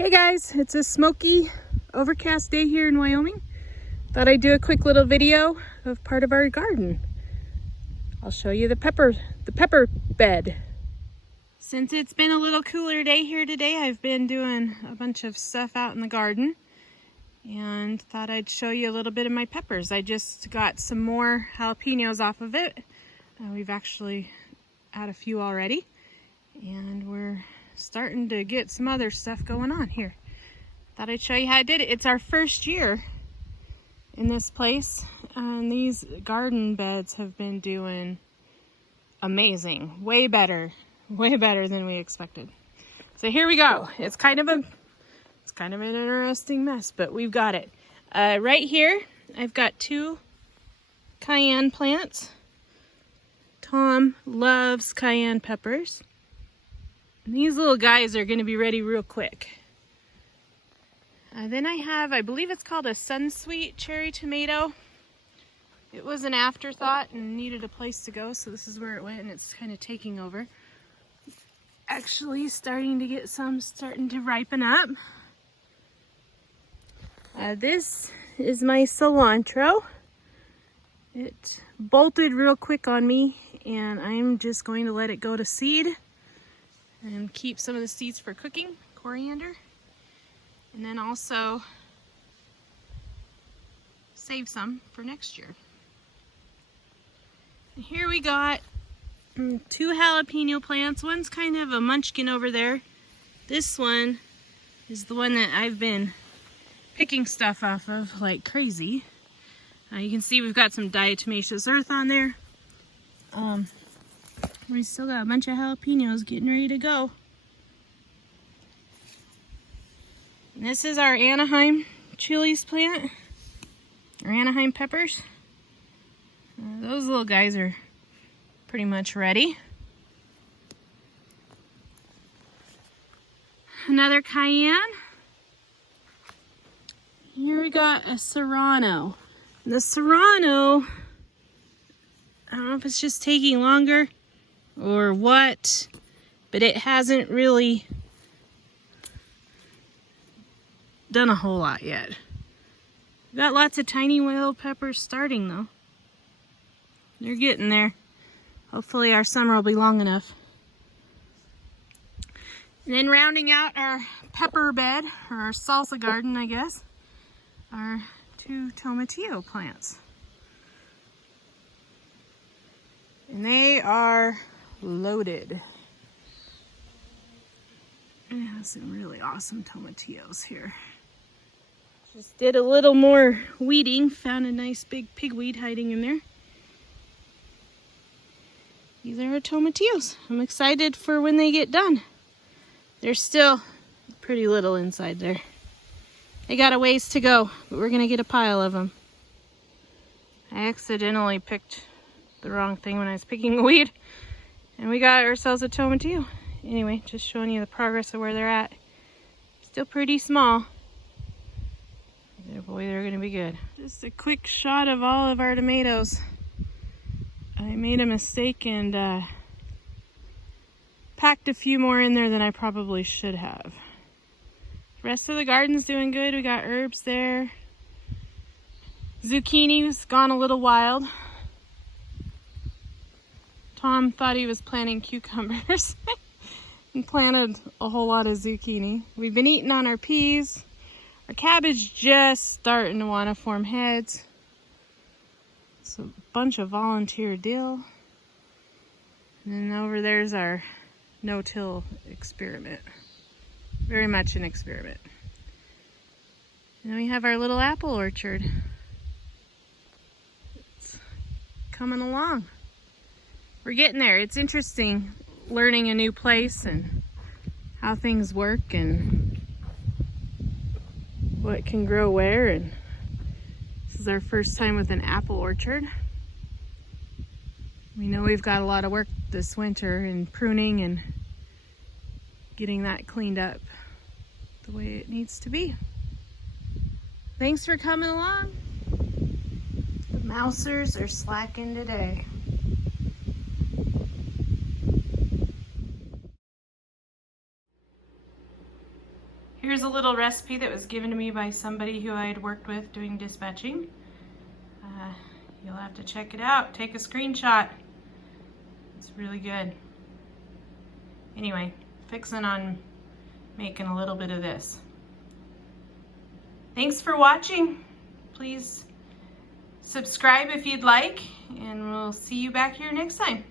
Hey guys, it's a smoky, overcast day here in Wyoming. Thought I'd do a quick little video of part of our garden. I'll show you the pepper bed. Since it's been a little cooler day here today, I've been doing a bunch of stuff out in the garden and thought I'd show you a little bit of my peppers. I just got some more jalapenos off of it. We've actually had a few already, and we're starting to get some other stuff going on here. Thought I'd show you how I did it. It's our first year in this place, and these garden beds have been doing amazing. Way better than we expected. So here we go. It's kind of an interesting mess, but we've got it. Right here, I've got 2 cayenne plants. Tom loves cayenne peppers. And these little guys are going to be ready real quick. Then I have, I believe it's called a Sunsweet cherry tomato. It was an afterthought and needed a place to go, so this is where it went, and it's kind of taking over. Actually starting to get some starting to ripen up. This is my cilantro. It bolted real quick on me, and I'm just going to let it go to seed and keep some of the seeds for cooking, coriander, and then also save some for next year. And here we got 2 jalapeno plants. One's kind of a munchkin over there. This one is the one that I've been picking stuff off of like crazy. You can see we've got some diatomaceous earth on there. We still got a bunch of jalapenos getting ready to go. And this is our Anaheim chilies plant, or Anaheim peppers. Those little guys are pretty much ready. Another cayenne. Here we got a Serrano. The Serrano, I don't know if it's just taking longer or what, but it hasn't really done a whole lot yet. We've got lots of tiny little peppers starting though. They're getting there. Hopefully our summer will be long enough. And then rounding out our pepper bed, or our salsa garden, I guess, are 2 tomatillo plants. And they are loaded. I have some really awesome tomatillos here. Just did a little more weeding, found a nice big pigweed hiding in there. These are our tomatillos. I'm excited for when they get done. They're still pretty little inside there. They got a ways to go, but we're gonna get a pile of them. I accidentally picked the wrong thing when I was picking a weed, and we got ourselves a tomatillo. Anyway, just showing you the progress of where they're at. Still pretty small. Boy, they're gonna be good. Just a quick shot of all of our tomatoes. I made a mistake and packed a few more in there than I probably should have. The rest of the garden's doing good. We got herbs there. Zucchini's gone a little wild. Tom thought he was planting cucumbers and planted a whole lot of zucchini. We've been eating on our peas. Our cabbage just starting to want to form heads. It's a bunch of volunteer dill. And then over there's our no-till experiment. Very much an experiment. And then we have our little apple orchard. It's coming along. We're getting there. It's interesting learning a new place and how things work and what can grow where. And this is our first time with an apple orchard. We know we've got a lot of work this winter in pruning and getting that cleaned up the way it needs to be. Thanks for coming along. The mousers are slacking today. here's a little recipe that was given to me by somebody who I had worked with doing dispatching. You'll have to check it out. Take a screenshot. It's really good. Anyway, fixing on making a little bit of this. Thanks for watching. Please subscribe if you'd like, and we'll see you back here next time.